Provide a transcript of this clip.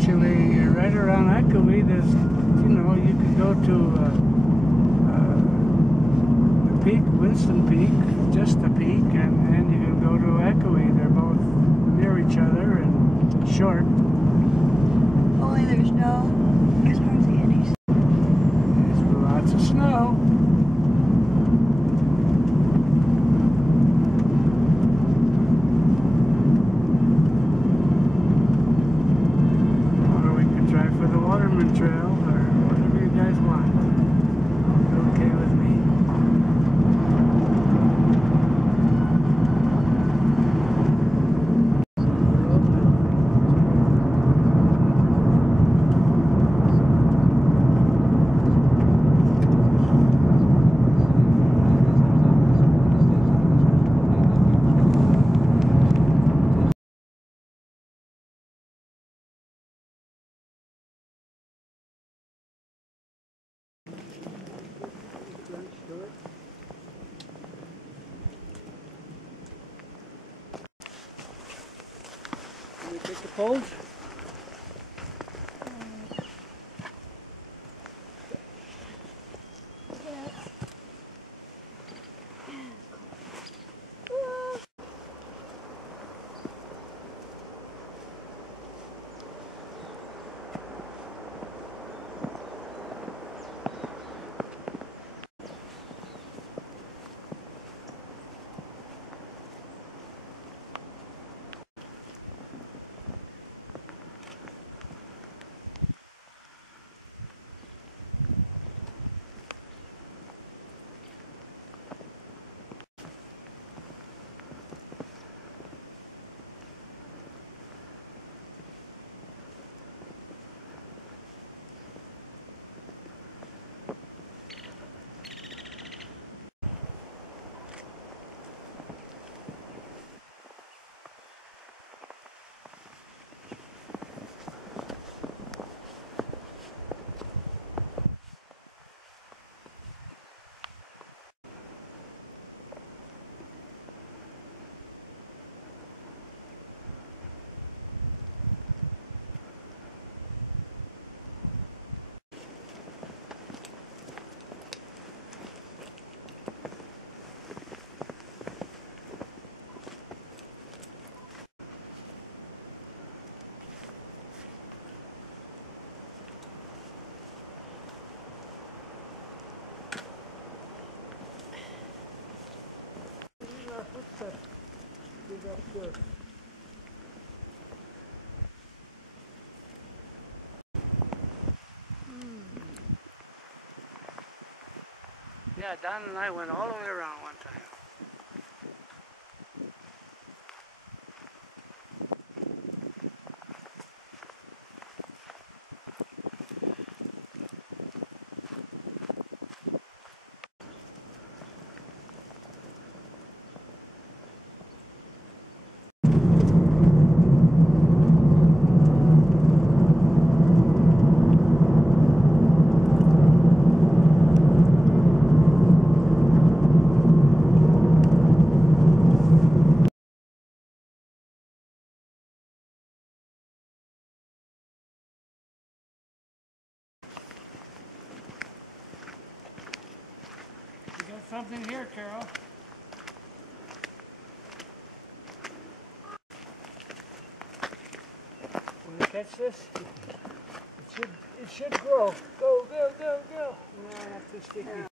actually right around Akawee. There's, you could go to the peak, Winston Peak, just the peak, and you can go to Akawee. They're both near each other and short. Only there's hardly any. There's lots of snow. Or we could try for the Waterman Trail, or whatever you guys want. Okay with me. Can we take the poles? Footsteps. Dig up there. Yeah, Don and I went all the way around one time. You got something here, Carol. Want to catch this? It should grow. Go, go, go, go. No, not too sticky. Yeah.